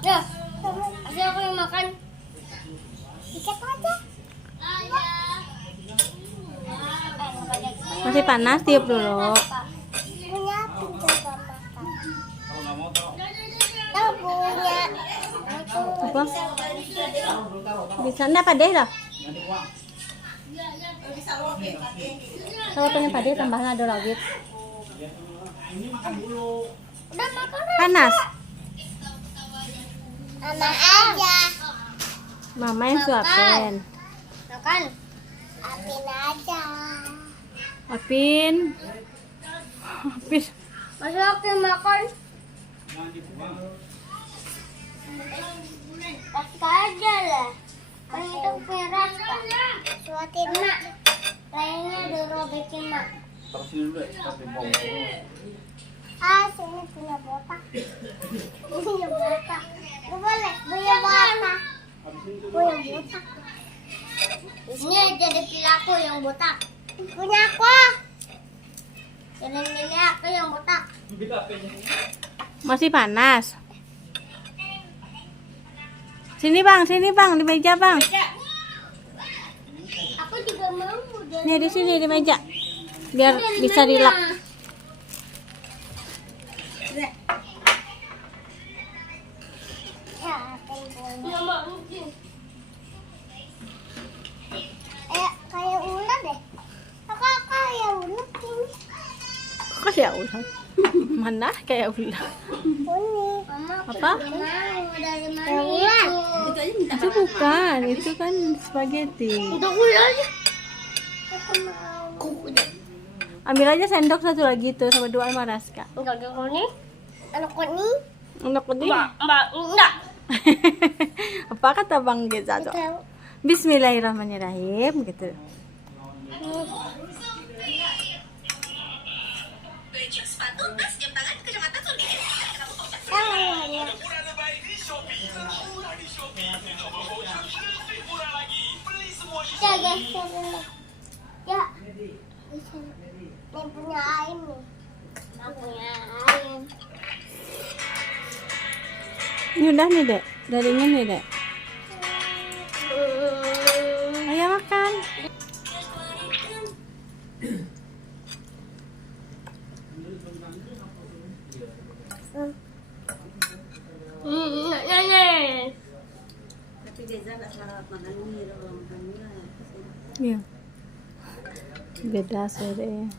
Ya, asal aku yang makan. Ikat aja. Masih panas, tiup dulu. Punya aku coba makan. Tahu punya. Apa? Bisa enggak Pak Deh dah? Kalau pengen Pak Deh tambahan ada lagi. Udah makan. Panas. Mama aja. Mama yang suapin. Makan. Apin aja. Apin. Apin. Masa aku yang makan? Raska aja lah. Kan itu punya Raska. Suatin mak. Lainnya dirobekin mak. Taruh sini dulu ya, tapi bawang. Sini punya botak. Punya botak. Lu boleh punya botak. Punya botak. Ini jadi pilaku yang botak. Punya aku. Jadi ini aku yang botak. Masih panas. Sini bang, di meja bang. Aku juga mau. Nih di sini di meja. Biar bisa dilap. Kayak ular deh. Kayak ular ini. Kok ya ular? Mana kayak ular? Ini. Apa? Dari mana itu? Itu bukan, itu kan spaghetti. Udah ular aja. Aku mau. Ambil aja sendok satu lagi tuh sama dua sama Raska. Enggak ada ini. Anak ini. Untuk ini. Mbak, enggak. Apa kata Bang Geza tuh? Bismillahirrahmanirrahim gitu. Sepatu, tas, jam tangan, kacamata, suntik. Ya, guys, ya. Ini punya ayam nih. Aku punya ayam. Ini udah nih dek, darinya nih dek. Ayo makan. Tapi Geza nggak salah makan mie, kalau makan mie lah. Iya. Beda sore.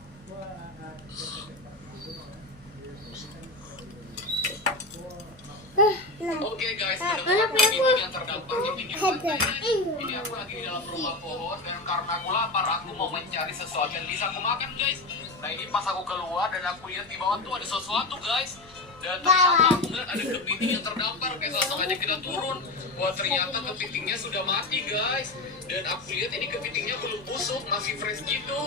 Oke guys, ini yang terdampar di pinggir pantai. Ini aku lagi di dalam rumah pohon dan karena aku lapar, aku mau mencari sesuatu yang bisa aku makan guys. Nah ini pas aku keluar dan aku lihat di bawah tuh ada sesuatu guys. Dan ternyata aku lihat ada kepiting yang terdampar. Guys, langsung aja kita turun. Wah ternyata kepitingnya sudah mati guys. Dan aku lihat ini kepitingnya belum busuk, masih fresh gitu.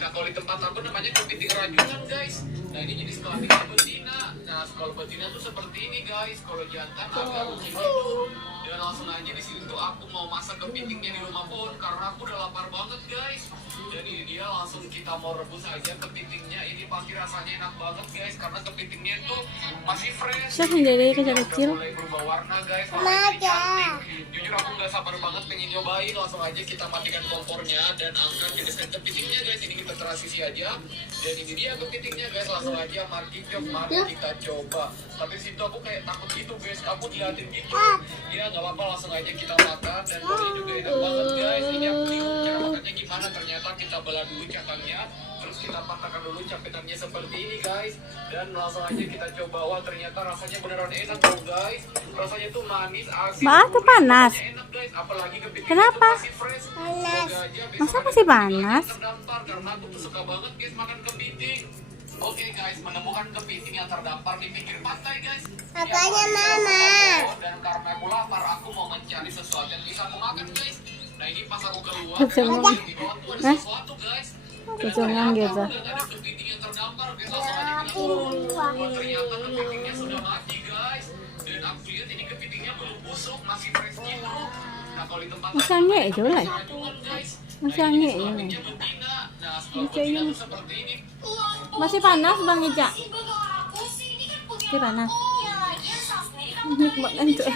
Nah kalau di tempat aku namanya kepiting rajungan guys. Nah ini jenis kelaminnya betina. Nah kalau betina tuh seperti ini guys. Kalau jantan agak runcing gitu. Dan langsung aja di sini tuh aku mau masak kepitingnya di rumah pohon karena aku udah lapar banget guys. Jadi dia langsung kita mau rebus aja kepitingnya. Ini pasti rasanya enak banget guys karena kepitingnya itu masih fresh. Saya sendiri kecil-kecil. Mulai berubah warna guys. Aja. Jujur aku nggak sabar banget pengen nyobain. Langsung aja kita matikan kompornya dan angkat jeniskan kepitingnya guys. Ini kita transisi aja. Dan ini dia kepitingnya guys. Langsung aja mari kita coba. Tapi situ aku kayak takut gitu guys. Aku liatin gitu. Ya nggak apa-apa langsung aja kita makan dan ini juga enak banget guys. Ini aku bingung cara makannya gimana. Ternyata kita belah dulu cangkangnya. Terus kita patahkan dulu capetannya seperti ini guys. Dan langsung aja kita coba. Wah ternyata rasanya beneran enak loh guys. Rasanya tuh manis, asin. Bah, tuh panas. Enak guys. Apalagi kepiting Kenapa? itu masih fresh. Panas. Semoga aja besok Masa ada masih kepiting panas? yang terdampar. Karena aku tuh suka banget guys makan kepiting. Oke guys, menemukan kepiting yang terdampar di pinggir pantai guys. Apanya mama? Dan karena aku lapar, aku mau mencari sesuatu yang bisa aku makan guys. Nah ini pas aku keluar, Kecengong. di bawah tuh ada Hah? sesuatu guys. Kecengong gitu. Ada kepiting yang terdampar guys, langsung aja kita turun. Wah ternyata kepitingnya sudah mati guys. Dan aku lihat ini kepitingnya belum busuk, masih fresh gitu. Nah kalau di tempat Masih aneh aja lah. rajungan guys. Masih aneh ya. Kelaminnya betina. Nah setelah betina tuh seperti ini. Masih panas Bang Eja. Masih panas. nikmat kan tuh.